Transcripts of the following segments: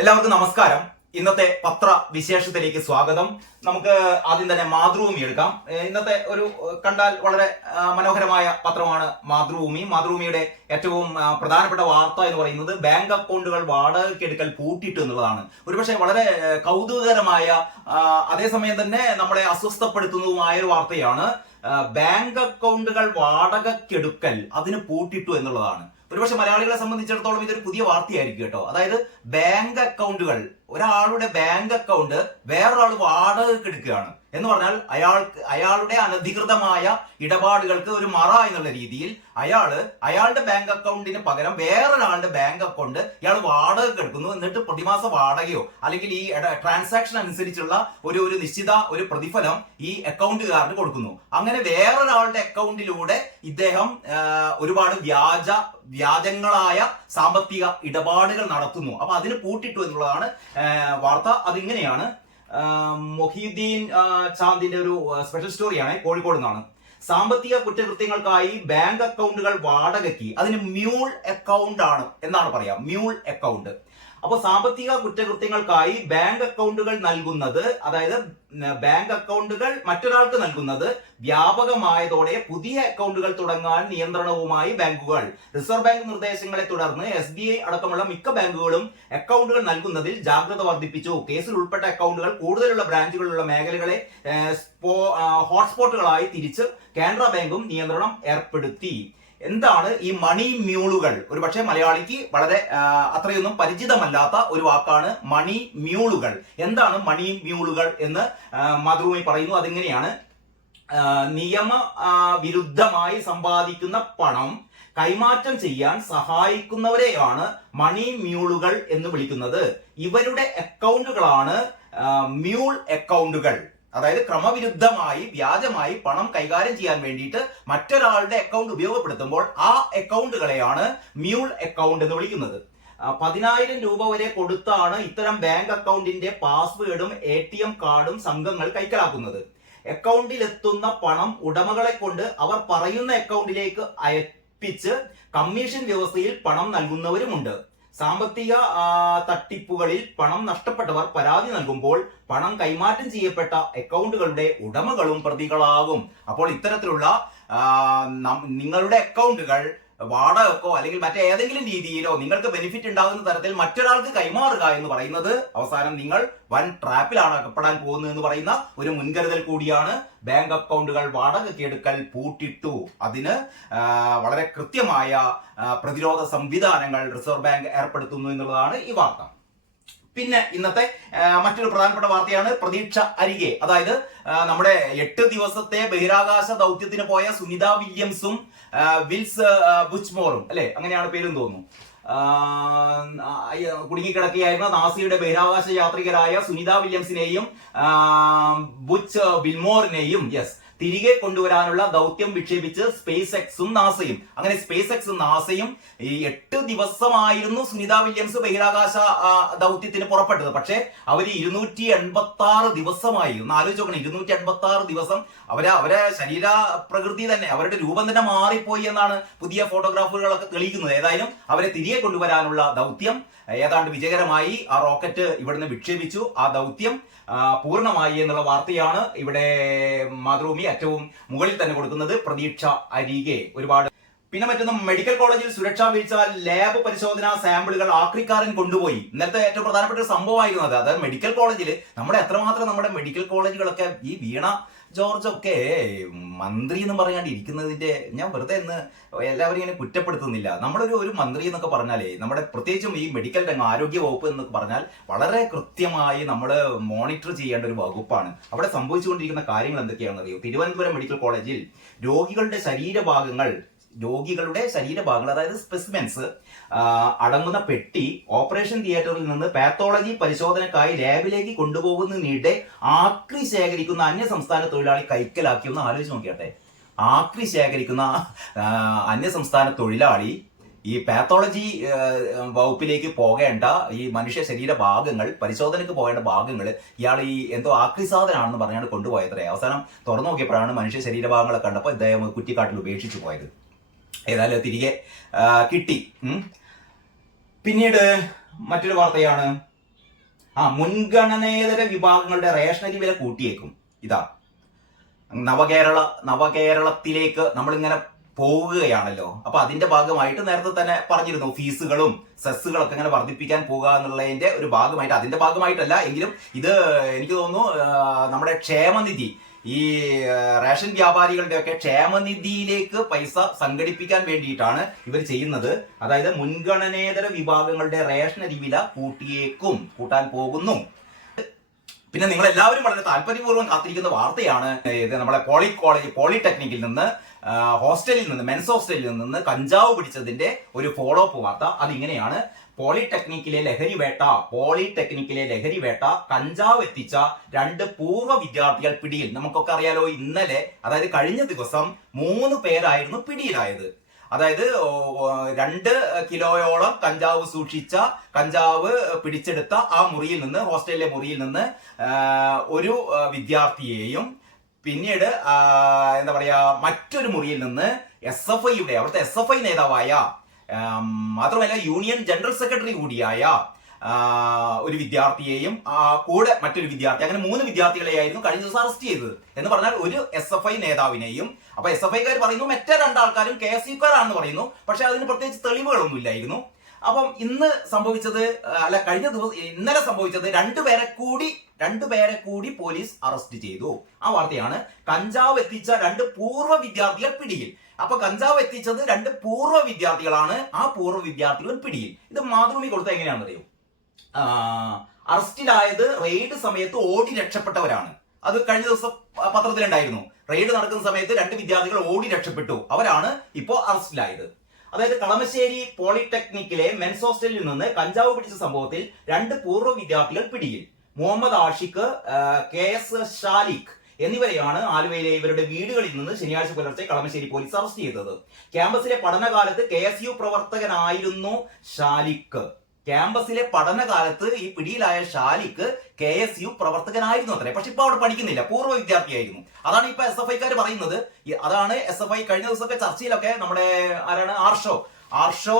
എല്ലാവർക്കും നമസ്കാരം. ഇന്നത്തെ പത്ര വിശേഷത്തിലേക്ക് സ്വാഗതം. നമുക്ക് ആദ്യം തന്നെ മാതൃഭൂമി എടുക്കാം. ഇന്നത്തെ ഒരു കണ്ടാൽ വളരെ മനോഹരമായ പത്രമാണ് മാതൃഭൂമി. മാതൃഭൂമിയുടെ ഏറ്റവും പ്രധാനപ്പെട്ട വാർത്ത എന്ന് പറയുന്നത് ബാങ്ക് അക്കൗണ്ടുകൾ വാടകയ്ക്കെടുക്കൽ പൂട്ടിട്ടു എന്നുള്ളതാണ്. ഒരുപക്ഷെ വളരെ കൗതുകകരമായ അതേസമയം തന്നെ നമ്മളെ അസ്വസ്ഥപ്പെടുത്തുന്നതുമായ ഒരു വാർത്തയാണ്. ബാങ്ക് അക്കൗണ്ടുകൾ വാടകയ്ക്കെടുക്കൽ അതിന് പൂട്ടിട്ടു എന്നുള്ളതാണ്. ഒരുപക്ഷെ മലയാളികളെ സംബന്ധിച്ചിടത്തോളം ഇതൊരു പുതിയ വാർത്തയായിരിക്കും കേട്ടോ. അതായത് ബാങ്ക് അക്കൗണ്ടുകൾ, ഒരാളുടെ ബാങ്ക് അക്കൗണ്ട് വേറൊരാൾ വാടകയ്ക്ക് എടുക്കുകയാണ് എന്ന് പറഞ്ഞാൽ അയാളുടെ അനധികൃതമായ ഇടപാടുകൾക്ക് ഒരു മറ എന്നുള്ള രീതിയിൽ അയാളുടെ ബാങ്ക് അക്കൗണ്ടിന് പകരം വേറൊരാളുടെ ബാങ്ക് അക്കൗണ്ട് ഇയാൾ വാടകയ്ക്ക് എടുക്കുന്നു. എന്നിട്ട് പ്രതിമാസ വാടകയോ അല്ലെങ്കിൽ ഈ ട്രാൻസാക്ഷൻ അനുസരിച്ചുള്ള ഒരു നിശ്ചിത ഒരു പ്രതിഫലം ഈ അക്കൗണ്ടുകാരന് കൊടുക്കുന്നു. അങ്ങനെ വേറൊരാളുടെ അക്കൗണ്ടിലൂടെ ഇദ്ദേഹം ഒരുപാട് വ്യാജങ്ങളായ സാമ്പത്തിക ഇടപാടുകൾ നടത്തുന്നു. അപ്പൊ അതിന് പൂട്ടിട്ടു എന്നുള്ളതാണ് വാർത്ത. അതിങ്ങനെയാണ്. മൊഹീദ്ദീൻ ചാന്ദിന്റെ ഒരു സ്പെഷ്യൽ സ്റ്റോറിയാണ്, കോഴിക്കോട് നിന്നാണ്. സാമ്പത്തിക കുറ്റകൃത്യങ്ങൾക്കായി ബാങ്ക് അക്കൗണ്ടുകൾ വാടകയ്ക്ക്, അതിന് മ്യൂൾ അക്കൗണ്ട് ആണ് എന്നാണ് പറയാ, മ്യൂൾ അക്കൗണ്ട്. അപ്പോൾ സാമ്പത്തിക കുറ്റകൃത്യങ്ങൾക്കായി ബാങ്ക് അക്കൗണ്ടുകൾ നൽകുന്നത്, അതായത് ബാങ്ക് അക്കൗണ്ടുകൾ മറ്റൊരാൾക്ക് നൽകുന്നത് വ്യാപകമായതോടെ പുതിയ അക്കൗണ്ടുകൾ തുടങ്ങാൻ നിയന്ത്രണവുമായി ബാങ്കുകൾ. റിസർവ് ബാങ്ക് നിർദ്ദേശങ്ങളെ തുടർന്ന് SBI അടക്കമുള്ള മിക്ക ബാങ്കുകളും അക്കൗണ്ടുകൾ നൽകുന്നതിൽ ജാഗ്രത വർദ്ധിപ്പിച്ചു. കേസിൽ ഉൾപ്പെട്ട അക്കൗണ്ടുകൾ കൂടുതലുള്ള ബ്രാഞ്ചുകളുള്ള മേഖലകളെ ഹോട്ട്സ്പോട്ടുകളായി തിരിച്ച് കാനറ ബാങ്കും നിയന്ത്രണം ഏർപ്പെടുത്തി. എന്താണ് ഈ മണി മ്യൂളുകൾ? ഒരു പക്ഷേ മലയാളിക്ക് വളരെ അത്രയൊന്നും പരിചിതമല്ലാത്ത ഒരു വാക്കാണ് മണി മ്യൂളുകൾ. എന്താണ് മണി മ്യൂളുകൾ എന്ന് മാതൃഭൂമി പറയുന്നു. അതെങ്ങനെയാണ്? നിയമ വിരുദ്ധമായി സമ്പാദിക്കുന്ന പണം കൈമാറ്റം ചെയ്യാൻ സഹായിക്കുന്നവരെയാണ് മണി മ്യൂളുകൾ എന്ന് വിളിക്കുന്നത്. ഇവരുടെ അക്കൗണ്ടുകളാണ് മ്യൂൾ അക്കൗണ്ടുകൾ. അതായത് ക്രമവിരുദ്ധമായി വ്യാജമായി പണം കൈകാര്യം ചെയ്യാൻ വേണ്ടിയിട്ട് മറ്റൊരാളുടെ അക്കൗണ്ട് ഉപയോഗപ്പെടുത്തുമ്പോൾ ആ അക്കൗണ്ടുകളെയാണ് മ്യൂൾ അക്കൗണ്ട് എന്ന് വിളിക്കുന്നത്. 10,000 രൂപ വരെ കൊടുത്താണ് ഇത്തരം ബാങ്ക് അക്കൗണ്ടിന്റെ പാസ്വേഡും ATM കാർഡും സംഘങ്ങൾ കൈക്കലാക്കുന്നത്. അക്കൗണ്ടിലെത്തുന്ന പണം ഉടമകളെ കൊണ്ട് അവർ പറയുന്ന അക്കൗണ്ടിലേക്ക് അയപ്പിച്ച് കമ്മീഷൻ വ്യവസ്ഥയിൽ പണം നൽകുന്നവരുമുണ്ട്. സാമ്പത്തിക തട്ടിപ്പുകളിൽ പണം നഷ്ടപ്പെട്ടവർ പരാതി നൽകുമ്പോൾ പണം കൈമാറ്റം ചെയ്യപ്പെട്ട അക്കൗണ്ടുകളുടെ ഉടമകളും പ്രതികളാകും. അപ്പോൾ ഇത്തരത്തിലുള്ള നിങ്ങളുടെ അക്കൗണ്ടുകൾ വാടകക്കോ അല്ലെങ്കിൽ മറ്റേതെങ്കിലും രീതിയിലോ നിങ്ങൾക്ക് ബെനിഫിറ്റ് ഉണ്ടാകുന്ന തരത്തിൽ മറ്റൊരാൾക്ക് കൈമാറുക എന്ന് പറയുന്നത് അവസാനം നിങ്ങൾ വൻ ട്രാപ്പിലാണ് അകപ്പെടാൻ പോകുന്നത് എന്ന് പറയുന്ന ഒരു മുൻകരുതൽ കൂടിയാണ്. ബാങ്ക് അക്കൗണ്ടുകൾ വാടകയ്ക്ക് എടുക്കൽ പൂട്ടിട്ടു. അതിന് വളരെ കൃത്യമായ പ്രതിരോധ സംവിധാനങ്ങൾ റിസർവ് ബാങ്ക് ഏർപ്പെടുത്തുന്നു എന്നുള്ളതാണ് ഈ വാർത്ത. പിന്നെ ഇന്നത്തെ മറ്റൊരു പ്രധാനപ്പെട്ട വാർത്തയാണ് പ്രതീക്ഷ അരികെ. അതായത് നമ്മുടെ 8 ദിവസത്തെ ബഹിരാകാശ ദൗത്യത്തിന് പോയ സുനിത വില്യംസും വിൽസ് ബുച്ച്മോറും, അല്ലെ അങ്ങനെയാണ് പേരും തോന്നുന്നു, കുടുങ്ങിക്കിടക്കുകയായിരുന്ന നാസയുടെ ബഹിരാകാശ യാത്രികരായ സുനിത വില്യംസിനെയും ബുച്ച് ബിൽമോറിനെയും തിരികെ കൊണ്ടുവരാനുള്ള ദൗത്യം വിക്ഷേപിച്ച് സ്പേസ് എക്സും നാസയും. അങ്ങനെ സ്പേസ് എക്സും നാസയും ഈ 8 ദിവസമായിരുന്നു സുനിത വില്യംസ് ബഹിരാകാശ ദൗത്യത്തിന് പുറപ്പെട്ടത്. പക്ഷെ അവര് 286 ദിവസമായി. ഒന്ന് ആലോചിച്ച് നോക്കണം, 286 ദിവസം അവരെ ശരീര പ്രകൃതി തന്നെ, അവരുടെ രൂപം തന്നെ മാറിപ്പോയി എന്നാണ് പുതിയ ഫോട്ടോഗ്രാഫുകളൊക്കെ തെളിയിക്കുന്നത്. ഏതായാലും അവരെ തിരികെ കൊണ്ടുവരാനുള്ള ദൗത്യം ഏതാണ്ട് വിജയകരമായി. ആ റോക്കറ്റ് ഇവിടുന്ന് വിക്ഷേപിച്ചു. ആ ദൗത്യം പൂർണ്ണമായി എന്നുള്ള വാർത്തയാണ് ഇവിടെ മാതൃഭൂമി ഏറ്റവും മുകളിൽ തന്നെ കൊടുക്കുന്നത്. പ്രതീക്ഷ അരികെ ഒരുപാട്. പിന്നെ മറ്റൊന്ന്, മെഡിക്കൽ കോളേജിൽ സുരക്ഷാ വീഴ്ച, ലാബ് പരിശോധനാ സാമ്പിളുകൾ ആക്രിക്കാരൻ കൊണ്ടുപോയി. ഇന്നത്തെ ഏറ്റവും പ്രധാനപ്പെട്ട ഒരു സംഭവമായിരുന്നു അത്. അതായത് മെഡിക്കൽ കോളേജിൽ നമ്മുടെ മെഡിക്കൽ കോളേജുകളൊക്കെ ഈ വീണ ജോർജ് ഒക്കെ മന്ത്രി എന്ന് പറയാണ്ട് ഇരിക്കുന്നതിന്റെ, ഞാൻ വെറുതെ ഇന്ന് എല്ലാവരും ഇങ്ങനെ കുറ്റപ്പെടുത്തുന്നില്ല. നമ്മളൊരു മന്ത്രി എന്നൊക്കെ പറഞ്ഞാലേ, നമ്മുടെ പ്രത്യേകിച്ചും ഈ മെഡിക്കൽ രംഗം, ആരോഗ്യ വകുപ്പ് എന്നൊക്കെ പറഞ്ഞാൽ വളരെ കൃത്യമായി നമ്മൾ മോണിറ്റർ ചെയ്യേണ്ട ഒരു വകുപ്പാണ്. അവിടെ സംഭവിച്ചുകൊണ്ടിരിക്കുന്ന കാര്യങ്ങൾ എന്തൊക്കെയാണെന്ന് അറിയോ? തിരുവനന്തപുരം മെഡിക്കൽ കോളേജിൽ രോഗികളുടെ ശരീരഭാഗങ്ങൾ, അതായത് സ്പെസിമെൻസ് അടങ്ങുന്ന പെട്ടി ഓപ്പറേഷൻ തിയേറ്ററിൽ നിന്ന് പാത്തോളജി പരിശോധനക്കായി ലാബിലേക്ക് കൊണ്ടുപോകുന്നതിനിടെ ആക്രി ശേഖരിക്കുന്ന അന്യസംസ്ഥാന തൊഴിലാളി കൈക്കലാക്കി. ഒന്ന് ആലോചിച്ച് നോക്കിയാട്ടെ, ആക്രി ശേഖരിക്കുന്ന അന്യസംസ്ഥാന തൊഴിലാളി ഈ പാത്തോളജി വകുപ്പിലേക്ക് പോകേണ്ട ഈ മനുഷ്യ ശരീര ഭാഗങ്ങൾ, പരിശോധനയ്ക്ക് പോകേണ്ട ഭാഗങ്ങൾ ഇയാൾ ഈ എന്തോ ആക്രി സാധനമാണെന്ന് പറഞ്ഞാണ് കൊണ്ടുപോയത്രേ. അവസാനം തുറന്നു നോക്കിയപ്പോഴാണ് മനുഷ്യ ശരീരഭാഗങ്ങളെ കണ്ടപ്പോൾ ഇദ്ദേഹം കുറ്റിക്കാട്ടിൽ ഉപേക്ഷിച്ചു പോയത്. ഏതായാലും തിരികെ കിട്ടി. പിന്നീട് മറ്റൊരു വാർത്തയാണ് മുൻഗണനേതര വിഭാഗങ്ങളുടെ റേഷനരി വില കൂട്ടിയേക്കും. ഇതാ നവകേരളത്തിലേക്ക് നമ്മളിങ്ങനെ പോവുകയാണല്ലോ. അപ്പൊ അതിന്റെ ഭാഗമായിട്ട് നേരത്തെ തന്നെ പറഞ്ഞിരുന്നു, ഫീസുകളും സെസ്സുകളൊക്കെ ഇങ്ങനെ വർദ്ധിപ്പിക്കാൻ പോകുക എന്നുള്ളതിന്റെ ഒരു ഭാഗമായിട്ട്, അതിന്റെ ഭാഗമായിട്ടല്ല എങ്കിലും ഇത് എനിക്ക് തോന്നുന്നു നമ്മുടെ ക്ഷേമനിധി, ഈ റേഷൻ വ്യാപാരികളുടെ ഒക്കെ ക്ഷേമനിധിയിലേക്ക് പൈസ സംഘടിപ്പിക്കാൻ വേണ്ടിയിട്ടാണ് ഇവർ ചെയ്യുന്നത്. അതായത് മുൻഗണനേതര വിഭാഗങ്ങളുടെ റേഷനരി വില കൂട്ടാൻ പോകുന്നു. പിന്നെ നിങ്ങൾ എല്ലാവരും വളരെ താല്പര്യപൂർവ്വം കാത്തിരിക്കുന്ന വാർത്തയാണ് ഇത്. നമ്മളെ പോളിടെക്നിക്കിൽ നിന്ന് ഹോസ്റ്റലിൽ നിന്ന്, മെൻസ് ഹോസ്റ്റലിൽ നിന്ന് കഞ്ചാവ് പിടിച്ചതിന്റെ ഒരു ഫോളോ അപ്പ് വാർത്ത. അതിങ്ങനെയാണ്: പോളിടെക്നിക്കിലെ ലഹരി വേട്ട, കഞ്ചാവ് എത്തിച്ച 2 പൂർവ്വ വിദ്യാർത്ഥികൾ പിടിയിൽ. നമുക്കൊക്കെ അറിയാലോ, ഇന്നലെ അതായത് കഴിഞ്ഞ ദിവസം 3 പേരായിരുന്നു പിടിയിലായത്. അതായത് 2 കിലോയോളം കഞ്ചാവ് പിടിച്ചെടുത്ത ആ മുറിയിൽ നിന്ന്, ഹോസ്റ്റലിലെ മുറിയിൽ നിന്ന് ഒരു വിദ്യാർത്ഥിയെയും പിന്നീട് എന്താ പറയാ മറ്റൊരു മുറിയിൽ നിന്ന് അവിടുത്തെ SFI നേതാവായ, മാത്രമല്ല യൂണിയൻ ജനറൽ സെക്രട്ടറി കൂടിയായ ഒരു വിദ്യാർത്ഥിയെയും കൂടെ മറ്റൊരു വിദ്യാർത്ഥി, അങ്ങനെ 3 വിദ്യാർത്ഥികളെയായിരുന്നു കഴിഞ്ഞ ദിവസം അറസ്റ്റ് ചെയ്തത്. എന്ന് പറഞ്ഞാൽ ഒരു SFI നേതാവിനെയും, അപ്പൊ SFIക്കാർ പറയുന്നു മറ്റേ 2 ആൾക്കാരും KSUക്കാരാണെന്ന് പറയുന്നു. പക്ഷെ അതിന് പ്രത്യേകിച്ച് തെളിവുകളൊന്നും ഇല്ലായിരുന്നു. അപ്പം ഇന്നലെ സംഭവിച്ചത് 2 പേരെ കൂടി പോലീസ് അറസ്റ്റ് ചെയ്തു. ആ വാർത്തയാണ്. കഞ്ചാവ് എത്തിച്ച 2 പൂർവ്വ വിദ്യാർത്ഥികൾ പിടിയിൽ. അപ്പൊ കഞ്ചാവ് എത്തിച്ചത് 2 പൂർവ്വ വിദ്യാർത്ഥികളാണ്. ആ പൂർവ്വ വിദ്യാർത്ഥികളും പിടിയിൽ. ഇത് മാതൃഭൂമി കൊടുത്ത എങ്ങനെയാണെന്നറിയോ? അറസ്റ്റിലായത് റെയ്ഡ് സമയത്ത് ഓടി രക്ഷപ്പെട്ടവരാണ്. അത് കഴിഞ്ഞ ദിവസം പത്രത്തിലുണ്ടായിരുന്നു. റെയ്ഡ് നടക്കുന്ന സമയത്ത് 2 വിദ്യാർത്ഥികൾ ഓടി രക്ഷപ്പെട്ടു. അവരാണ് ഇപ്പോ അറസ്റ്റിലായത്. അതായത് കളമശ്ശേരി പോളിടെക്നിക്കിലെ മെൻസ് ഹോസ്റ്റലിൽ നിന്ന് കഞ്ചാവ് പിടിച്ച സംഭവത്തിൽ 2 പൂർവ്വ വിദ്യാർത്ഥികൾ പിടിയിൽ. മുഹമ്മദ് ആഷിഖ്, KS ഷാലിഖ് എന്നിവരെയാണ് ആലുവയിലെ ഇവരുടെ വീടുകളിൽ നിന്ന് ശനിയാഴ്ച പുലർച്ചെ കളമശ്ശേരി പോലീസ് അറസ്റ്റ് ചെയ്തത്. ക്യാമ്പസിലെ പഠനകാലത്ത് KSU പ്രവർത്തകനായിരുന്നു ഷാലിഖ്. ഈ പിടിയിലായ ഷാലിഖ് KSU പ്രവർത്തകനായിരുന്നു അത്രേ. പക്ഷെ ഇപ്പൊ അവിടെ പഠിക്കുന്നില്ല, പൂർവ്വ വിദ്യാർത്ഥിയായിരുന്നു. അതാണ് ഇപ്പൊ SFIക്കാർ പറയുന്നത്. അതാണ് SFI കഴിഞ്ഞ ദിവസമൊക്കെ ചർച്ചയിലൊക്കെ നമ്മുടെ ആർഷോ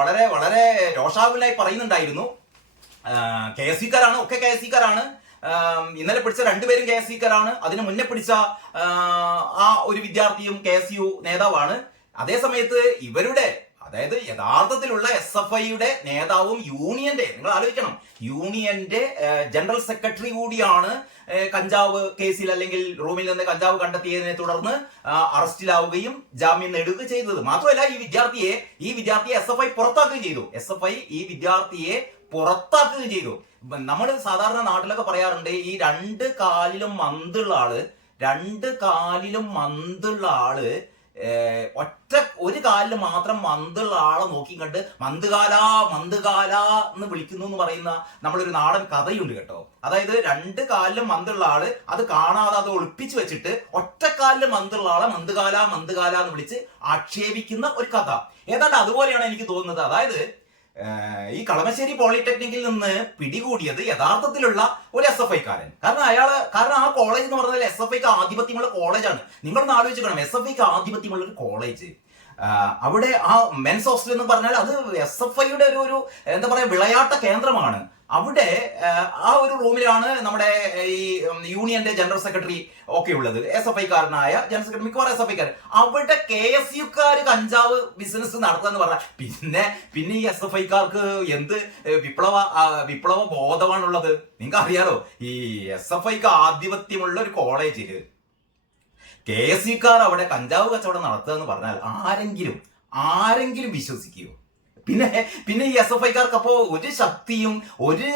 വളരെ വളരെ രോഷാകുലായി പറയുന്നുണ്ടായിരുന്നു. KSUക്കാരാണ്, ഒക്കെ KSUക്കാരാണ്. ഇന്നലെ പിടിച്ച 2 പേരും KSUക്കാരാണ്. അതിന് മുന്നേ പിടിച്ച ആ ഒരു വിദ്യാർത്ഥിയും KSU നേതാവാണ്. അതേ സമയത്ത് ഇവരുടെ, അതായത് യഥാർത്ഥത്തിലുള്ള SFIയുടെ നേതാവും നിങ്ങൾ ആലോചിക്കണം, യൂണിയന്റെ ജനറൽ സെക്രട്ടറി കൂടിയാണ് കഞ്ചാവ് കേസിൽ അല്ലെങ്കിൽ റൂമിൽ നിന്ന് കഞ്ചാവ് കണ്ടെത്തിയതിനെ തുടർന്ന് അറസ്റ്റിലാവുകയും ജാമ്യം നേടുകയും ചെയ്തത്. മാത്രമല്ല ഈ വിദ്യാർത്ഥിയെ SFI പുറത്താക്കുകയും ചെയ്തു. ഈ വിദ്യാർത്ഥിയെ പുറത്താക്കുകയും ചെയ്തു. നമ്മൾ സാധാരണ നാട്ടിലൊക്കെ പറയാറുണ്ട്, ഈ 2 കാലിലും മന്തുള്ള ആള് ഒരു കാലിൽ മാത്രം മന്തുള്ള ആളെ നോക്കി കണ്ട് മന്തുകാല എന്ന് വിളിക്കുന്നു എന്ന് പറയുന്ന നമ്മളൊരു നാടൻ കഥയുണ്ട് കേട്ടോ. അതായത് 2 കാലിലും മന്തുള്ള ആള് അത് കാണാതെ അത് ഒളിപ്പിച്ചു വെച്ചിട്ട് ഒറ്റക്കാലിലും മന്തുള്ള ആളെ മന്തുകാല എന്ന് വിളിച്ച് ആക്ഷേപിക്കുന്ന ഒരു കഥ. ഏതാണ്ട് അതുപോലെയാണ് എനിക്ക് തോന്നുന്നത്. അതായത് ഈ കളമശ്ശേരി പോളിടെക്നിക്കിൽ നിന്ന് പിടികൂടിയത് യഥാർത്ഥത്തിലുള്ള ഒരു SFIക്കാരൻ. കാരണം ആ കോളേജ് എന്ന് പറഞ്ഞാൽ SFIക്ക് ആധിപത്യമുള്ള കോളേജാണ്. നിങ്ങളൊന്ന് ആലോചിക്കണം, SFIക്ക് ആധിപത്യമുള്ള ഒരു കോളേജ്, അവിടെ ആ മെൻസ് ഹോസ്റ്റൽ എന്ന് പറഞ്ഞാൽ അത് SFIയുടെ ഒരു എന്താ പറയാ വിളയാട്ട കേന്ദ്രമാണ്. അവിടെ ആ ഒരു റൂമിലാണ് നമ്മുടെ ഈ യൂണിയന്റെ ജനറൽ സെക്രട്ടറി ഒക്കെ ഉള്ളത്. SFIക്കാരനായ ജനറൽ സെക്രട്ടറി, മിക്കവാറും SFIക്കാർ. അവിടെ KSUക്കാർ കഞ്ചാവ് ബിസിനസ് നടത്താന്ന് പറഞ്ഞാൽ പിന്നെ ഈ SFIക്കാർക്ക് എന്ത് വിപ്ലവ ബോധമാണുള്ളത്? നിങ്ങൾക്ക് അറിയാലോ, ഈ SFIക്ക് ആധിപത്യമുള്ള ഒരു കോളേജില് KSUക്കാർ അവിടെ കഞ്ചാവ് കച്ചവടം നടത്തുക എന്ന് പറഞ്ഞാൽ ആരെങ്കിലും വിശ്വസിക്കുമോ? പിന്നെ ഈ SFIക്കാർക്ക് അപ്പോ ഒരു ശക്തിയും ഒരു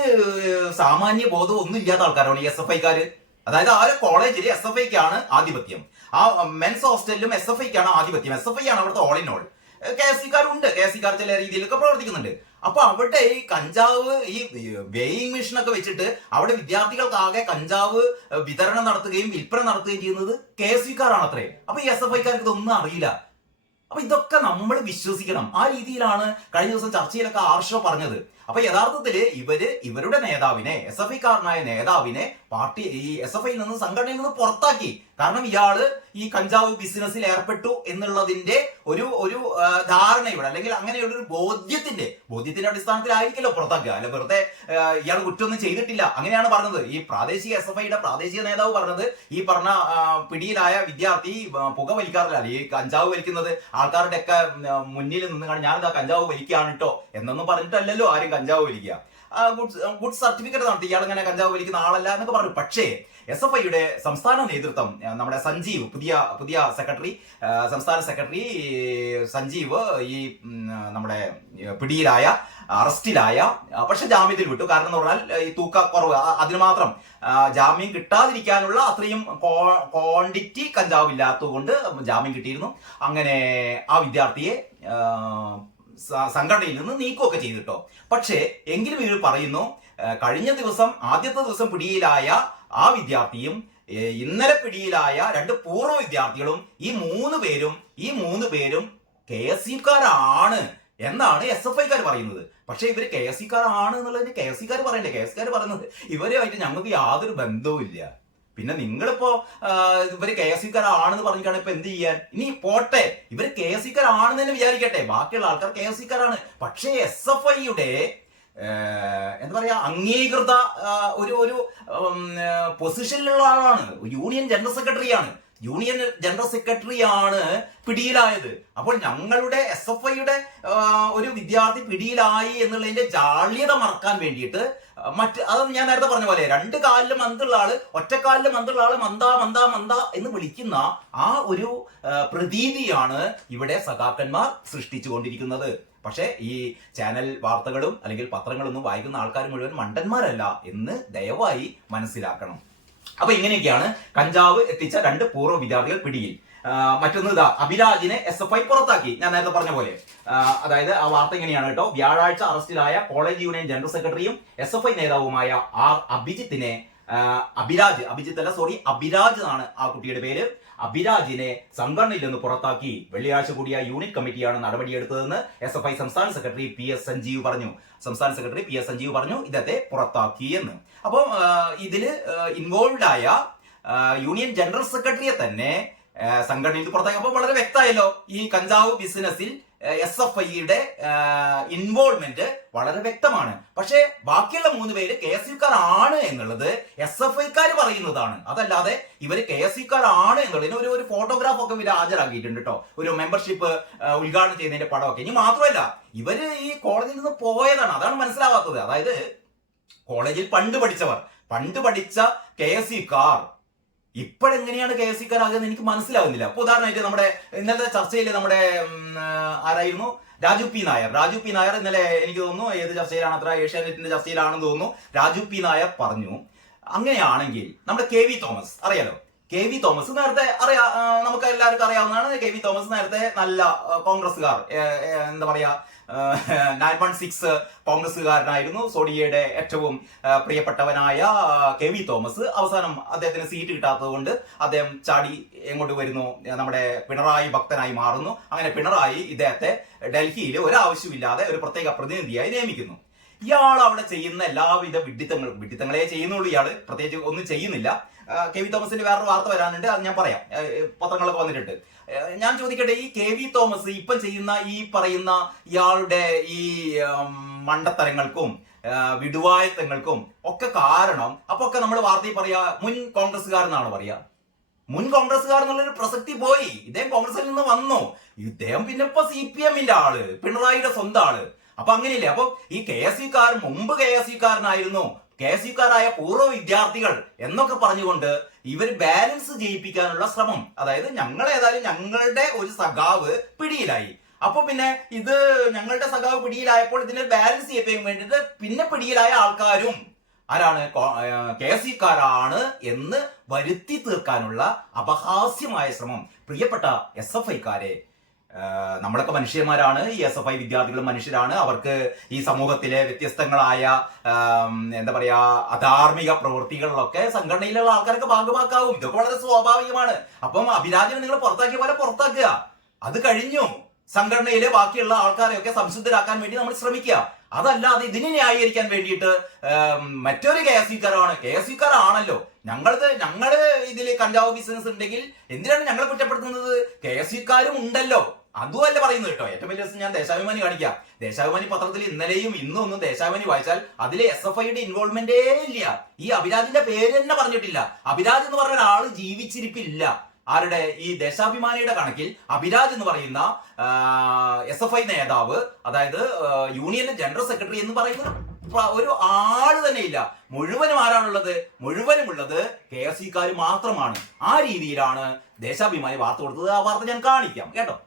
സാമാന്യ ബോധവും ഒന്നും ഇല്ലാത്ത ആൾക്കാരാണ് ഈ SFIക്കാര്. അതായത് ആ ഒരു കോളേജിൽ SFIക്കാണ് ആധിപത്യം, ആ മെൻസ് ഹോസ്റ്റലിലും SFIക്കാണ് ആധിപത്യം. SFI ആണ് അവിടുത്തെ ഓൾ ഇൻ ഓൾ. KSUക്കാർ ചില രീതിയിലൊക്കെ പ്രവർത്തിക്കുന്നുണ്ട്. അപ്പൊ അവിടെ ഈ കഞ്ചാവ്, ഈ വെയിങ് മെഷീനൊക്കെ വെച്ചിട്ട് അവിടെ വിദ്യാർത്ഥികൾക്കാകെ കഞ്ചാവ് വിതരണം നടത്തുകയും വിൽപ്പന നടത്തുകയും ചെയ്യുന്നത് KSUക്കാരാണ് അത്രേ. അപ്പൊ ഈ SFIക്കാർക്ക് ഇതൊന്നും അറിയില്ല. അപ്പൊ ഇതൊക്കെ നമ്മൾ വിശ്വസിക്കണം. ആ രീതിയിലാണ് കഴിഞ്ഞ ദിവസം ചർച്ചയിലൊക്കെ ആർഷോ പറഞ്ഞത്. അപ്പൊ യഥാർത്ഥത്തില് ഇവരുടെ നേതാവിനെ, SFIക്കാരനായ നേതാവിനെ പാർട്ടി ഈ SFI നിന്ന് സംഘടനയിൽ നിന്ന് പുറത്താക്കി. കാരണം ഇയാള് ഈ കഞ്ചാവ് ബിസിനസ്സിൽ ഏർപ്പെട്ടു എന്നുള്ളതിന്റെ ഒരു ഒരു ധാരണയുടെ അല്ലെങ്കിൽ അങ്ങനെയുള്ള ഒരു ബോധ്യത്തിന്റെ അടിസ്ഥാനത്തിലായിരിക്കല്ലോ പുറത്താക്കുക. അല്ല വെറുതെ ഇയാൾ കുറ്റമൊന്നും ചെയ്തിട്ടില്ല അങ്ങനെയാണ് പറഞ്ഞത്. ഈ പ്രാദേശിക SFIയുടെ പ്രാദേശിക നേതാവ് പറഞ്ഞത് ഈ പറഞ്ഞ പിടിയിലായ വിദ്യാർത്ഥി പുക വലിക്കാറില്ല, ഈ കഞ്ചാവ് വലിക്കുന്നത് ആൾക്കാരുടെ ഒക്കെ മുന്നിൽ നിന്ന് കാണി ഞാനിതാ കഞ്ചാവ് വലിക്കുകയാണ് കേട്ടോ എന്നൊന്നും പറഞ്ഞിട്ടല്ലല്ലോ ആരും കഞ്ചാവ് വലിക്കുക. ഗുഡ് സർട്ടിഫിക്കറ്റ് നടത്തി ഇയാൾ ഇങ്ങനെ കഞ്ചാവ് വലിക്കുന്ന ആളല്ല എന്നൊക്കെ പറഞ്ഞു. പക്ഷേ SFIയുടെ സംസ്ഥാന നേതൃത്വം നമ്മുടെ സഞ്ജീവ് പുതിയ സെക്രട്ടറി, സംസ്ഥാന സെക്രട്ടറി സഞ്ജീവ് ഈ നമ്മുടെ പിടിയിലായ അറസ്റ്റിലായ പക്ഷെ ജാമ്യത്തിൽ വിട്ടു. കാരണം എന്ന് പറഞ്ഞാൽ ഈ തൂക്കക്കുറവ് അതിന് മാത്രം ജാമ്യം കിട്ടാതിരിക്കാനുള്ള അത്രയും ക്വാണ്ടിറ്റി കഞ്ചാവ് ഇല്ലാത്തത് കൊണ്ട് ജാമ്യം കിട്ടിയിരുന്നു. അങ്ങനെ ആ വിദ്യാർത്ഥിയെ സംഘടനയിൽ നിന്ന് നീക്കുകയൊക്കെ ചെയ്തിട്ടോ. പക്ഷേ എങ്കിലും ഇവർ പറയുന്നു കഴിഞ്ഞ ദിവസം ആദ്യത്തെ ദിവസം പിടിയിലായ ആ വിദ്യാർത്ഥിയും ഇന്നലെ പിടിയിലായ 2 പൂർവ്വ വിദ്യാർത്ഥികളും ഈ മൂന്ന് പേരും KSUക്കാരാണ് എന്നാണ് SFIക്കാർ പറയുന്നത്. പക്ഷെ ഇവര് KSUക്കാരാണ് എന്നുള്ളതിന് KSUക്കാർ പറയണ്ടേ? KSUക്കാർ പറയുന്നത് ഇവരുമായിട്ട് ഞങ്ങൾക്ക് യാതൊരു ബന്ധവും ഇല്ല. പിന്നെ നിങ്ങളിപ്പോ ഇവര് KSUക്കാരാണെന്ന് പറഞ്ഞിട്ടാണ് ഇപ്പൊ എന്ത് ചെയ്യാൻ? ഇനി പോട്ടെ, ഇവര് KSUക്കാരാണെന്ന് തന്നെ വിചാരിക്കട്ടെ, ബാക്കിയുള്ള ആൾക്കാർ KSUക്കാരാണ്. പക്ഷേ SFIയുടെ എന്താ പറയാ അംഗീകൃത ഒരു പൊസിഷനിലുള്ള ആളാണ്, യൂണിയൻ ജനറൽ സെക്രട്ടറിയാണ് പിടിയിലായത്. അപ്പോൾ ഞങ്ങളുടെ SFIയുടെ ഒരു വിദ്യാർത്ഥി പിടിയിലായി എന്നുള്ളതിന്റെ ജാള്യത മറക്കാൻ വേണ്ടിയിട്ട് അത് ഞാൻ നേരത്തെ പറഞ്ഞ പോലെ 2 കാലില് മന്തുള്ള ആള് ഒറ്റക്കാലില് മന്തുള്ള ആള് മന്ദ എന്ന് വിളിക്കുന്ന ആ ഒരു പ്രതീതിയാണ് ഇവിടെ സഖാക്കന്മാർ സൃഷ്ടിച്ചു കൊണ്ടിരിക്കുന്നത്. പക്ഷേ ഈ ചാനൽ വാർത്തകളും അല്ലെങ്കിൽ പത്രങ്ങളൊന്നും വായിക്കുന്ന ആൾക്കാർ മുഴുവൻ മണ്ടന്മാരല്ല എന്ന് ദയവായി മനസ്സിലാക്കണം. അപ്പൊ ഇങ്ങനെയൊക്കെയാണ് കഞ്ചാവ് എത്തിച്ച 2 പൂർവ്വ വിദ്യാർത്ഥികൾ പിടിയിൽ. മറ്റൊന്ന് ഇതാ, അഭിരാജിനെ SFI പുറത്താക്കി. ഞാൻ നേരത്തെ പറഞ്ഞ പോലെ അതായത് ആ വാർത്ത ഇങ്ങനെയാണ് കേട്ടോ. വ്യാഴാഴ്ച അറസ്റ്റിലായ കോളേജ് യൂണിയൻ ജനറൽ സെക്രട്ടറിയും SFI നേതാവുമായ അഭിജിത്തിനെ അഭിരാജ് എന്നാണ് ആ കുട്ടിയുടെ പേര്. അഭിരാജിനെ സംഘടനയിൽ നിന്ന് പുറത്താക്കി. വെള്ളിയാഴ്ച കൂടിയ യൂണിറ്റ് കമ്മിറ്റിയാണ് നടപടിയെടുത്തതെന്ന് SFI സംസ്ഥാന സെക്രട്ടറി PS സഞ്ജീവ് പറഞ്ഞു. ഇദ്ദേഹത്തെ പുറത്താക്കി എന്ന്. അപ്പോൾ ഇതില് ഇൻവോൾവ് ആയ യൂണിയൻ ജനറൽ സെക്രട്ടറിയെ തന്നെ സംഘടനയിൽ പുറത്താക്കി. അപ്പോൾ വളരെ വ്യക്തമായല്ലോ ഈ കഞ്ചാവ് ബിസിനസ്സിൽ SFIയുടെ ഇൻവോൾവ്മെന്റ് വളരെ വ്യക്തമാണ്. പക്ഷേ ബാക്കിയുള്ള 3 പേര് KSUക്കാരാണ് എന്നുള്ളത് SFIക്കാർ പറയുന്നതാണ്. അതല്ലാതെ ഇവര് KSUക്കാരാണ് എന്നുള്ളതിന് ഒരു ഫോട്ടോഗ്രാഫ് ഒക്കെ ഇവർ ഹാജരാക്കിയിട്ടുണ്ട് കേട്ടോ, ഒരു മെമ്പർഷിപ്പ് ഉദ്ഘാടനം ചെയ്യുന്നതിന്റെ പടമൊക്കെ. ഇനി മാത്രമല്ല ഇവര് ഈ കോളേജിൽ നിന്ന് പോയതാണ്, അതാണ് മനസ്സിലാവാത്തത്. അതായത് കോളേജിൽ പണ്ട് പഠിച്ച KSUക്കാർ ഇപ്പോഴെങ്ങനെയാണ് KSUക്കാരാകുന്നത് എനിക്ക് മനസ്സിലാകുന്നില്ല. അപ്പൊ ഉദാഹരണമായിട്ട് നമ്മുടെ ഇന്നലത്തെ ചർച്ചയിൽ നമ്മുടെ ആരായിരുന്നു രാജു പി നായർ ഇന്നലെ എനിക്ക് തോന്നുന്നു ഏത് ചർച്ചയിലാണ്, അത്ര ഏഷ്യാനെറ്റിന്റെ ചർച്ചയിലാണെന്ന് തോന്നുന്നു, രാജു പി നായർ പറഞ്ഞു അങ്ങനെയാണെങ്കിൽ നമ്മുടെ KV തോമസ് അറിയാലോ, KV തോമസ് നേരത്തെ നമുക്ക് എല്ലാവർക്കും അറിയാവുന്നതാണ്. KV തോമസ് നേരത്തെ നല്ല കോൺഗ്രസ്സുകാർ എന്താ പറയാ 916 കോൺഗ്രസ്സുകാരനായിരുന്നു. സോണിയയുടെ ഏറ്റവും പ്രിയപ്പെട്ടവനായ KV തോമസ് അവസാനം അദ്ദേഹത്തിന് സീറ്റ് കിട്ടാത്തത് കൊണ്ട് അദ്ദേഹം ചാടി എങ്ങോട്ട് വരുന്നു, നമ്മുടെ പിണറായി ഭക്തനായി മാറുന്നു. അങ്ങനെ പിണറായി ഇദ്ദേഹത്തെ ഡൽഹിയിൽ ഒരാവശ്യമില്ലാതെ ഒരു പ്രത്യേക പ്രതിനിധിയായി നിയമിക്കുന്നു. ഇയാൾ അവിടെ ചെയ്യുന്ന എല്ലാവിധ വിഡ്ഢിത്തങ്ങളെ ചെയ്യുന്നുള്ളൂ. ഇയാള് പ്രത്യേകിച്ച് ഒന്നും ചെയ്യുന്നില്ല. KV തോമസിന്റെ വേറൊരു വാർത്ത വരാനുണ്ട്, അത് ഞാൻ പറയാം, പത്രങ്ങളൊക്കെ വന്നിട്ടുണ്ട്. ഞാൻ ചോദിക്കട്ടെ, ഈ KV തോമസ് ഇപ്പം ചെയ്യുന്ന ഈ പറയുന്ന ഇയാളുടെ ഈ മണ്ടത്തരങ്ങൾക്കും വിടുവായത്തങ്ങൾക്കും ഒക്കെ കാരണം അപ്പൊ ഒക്കെ നമ്മൾ വാർത്തയിൽ പറയാ മുൻ കോൺഗ്രസ്സുകാർ എന്നാണ് പറയാ. മുൻ കോൺഗ്രസ്സുകാർ എന്നുള്ളൊരു പ്രസക്തി പോയി. ഇദ്ദേഹം കോൺഗ്രസിൽ നിന്ന് വന്നു, ഇദ്ദേഹം പിന്നെ ഇപ്പൊ CPMന്റെ ആള്, പിണറായിയുടെ സ്വന്തം ആള്. അപ്പൊ അങ്ങനെയില്ലേ? അപ്പൊ ഈ KSUക്കാർ മുമ്പ് KSUക്കാരനായിരുന്നു, KSUക്കാരായ പൂർവ്വ വിദ്യാർത്ഥികൾ എന്നൊക്കെ പറഞ്ഞുകൊണ്ട് ഇവർ ബാലൻസ് ചെയ്യിപ്പിക്കാനുള്ള ശ്രമം. അതായത് ഞങ്ങളുടെ ഒരു സഖാവ് പിടിയിലായി, അപ്പൊ പിന്നെ ഇത് ഞങ്ങളുടെ സഖാവ് പിടിയിലായപ്പോൾ ഇതിനെ ബാലൻസ് ചെയ്യിപ്പിക്കാൻ വേണ്ടിയിട്ട് പിന്നെ പിടിയിലായ ആൾക്കാരും ആരാണ്? KSUക്കാരാണ് എന്ന് വരുത്തി തീർക്കാനുള്ള അപഹാസ്യമായ ശ്രമം. പ്രിയപ്പെട്ട SFIക്കാരെ, നമ്മളൊക്കെ മനുഷ്യന്മാരാണ്. ഈ SFI വിദ്യാർത്ഥികളും മനുഷ്യരാണ്. അവർക്ക് ഈ സമൂഹത്തിലെ വ്യത്യസ്തങ്ങളായ എന്താ പറയാ അധാർമിക പ്രവൃത്തികളിലൊക്കെ സംഘടനയിലുള്ള ആൾക്കാരൊക്കെ ഭാഗമാക്കാവും. ഇതൊക്കെ വളരെ സ്വാഭാവികമാണ്. അപ്പം അഭിരാജിനെ നിങ്ങൾ പുറത്താക്കിയ പോലെ പുറത്താക്കുക. അത് കഴിഞ്ഞു സംഘടനയിലെ ബാക്കിയുള്ള ആൾക്കാരെയൊക്കെ സംശുദ്ധരാക്കാൻ വേണ്ടി നമ്മൾ ശ്രമിക്കുക. അതല്ലാതെ ഇതിനെ ന്യായീകരിക്കാൻ വേണ്ടിയിട്ട് മറ്റൊരു KSUക്കാരാണല്ലോ ഞങ്ങള് ഇതിൽ കഞ്ചാവ് ബിസിനസ് ഉണ്ടെങ്കിൽ എന്തിനാണ് ഞങ്ങളെ കുറ്റപ്പെടുത്തുന്നത്? KSUക്കാരും ഉണ്ടല്ലോ, അതുമല്ല പറയുന്നത് കേട്ടോ. ഏറ്റവും വലിയ ദിവസം ഞാൻ ദേശാഭിമാനി കാണിക്കാം. ദേശാഭിമാനി പത്രത്തിൽ ഇന്നലെയും ഇന്നും ഒന്നും ദേശാഭിമാനി വായിച്ചാൽ അതിലെ SFIയുടെ ഇൻവോൾവ്മെന്റേ ഇല്ല. ഈ അഭിരാജിന്റെ പേര് തന്നെ പറഞ്ഞിട്ടില്ല. അഭിരാജ് എന്ന് പറഞ്ഞ ഒരാള് ജീവിച്ചിരിപ്പില്ല. ആരുടെ? ഈ ദേശാഭിമാനിയുടെ കണക്കിൽ അഭിരാജ് എന്ന് പറയുന്ന SFI നേതാവ്, അതായത് യൂണിയന്റെ ജനറൽ സെക്രട്ടറി എന്ന് പറയുന്ന ഒരു ആള് തന്നെ ഇല്ല. മുഴുവനും ആരാണുള്ളത്? മുഴുവനുമുള്ളത് KSUക്കാർ മാത്രമാണ്. ആ രീതിയിലാണ് ദേശാഭിമാനി വാർത്ത കൊടുത്തത്. ആ വാർത്ത ഞാൻ കാണിക്കാം കേട്ടോ.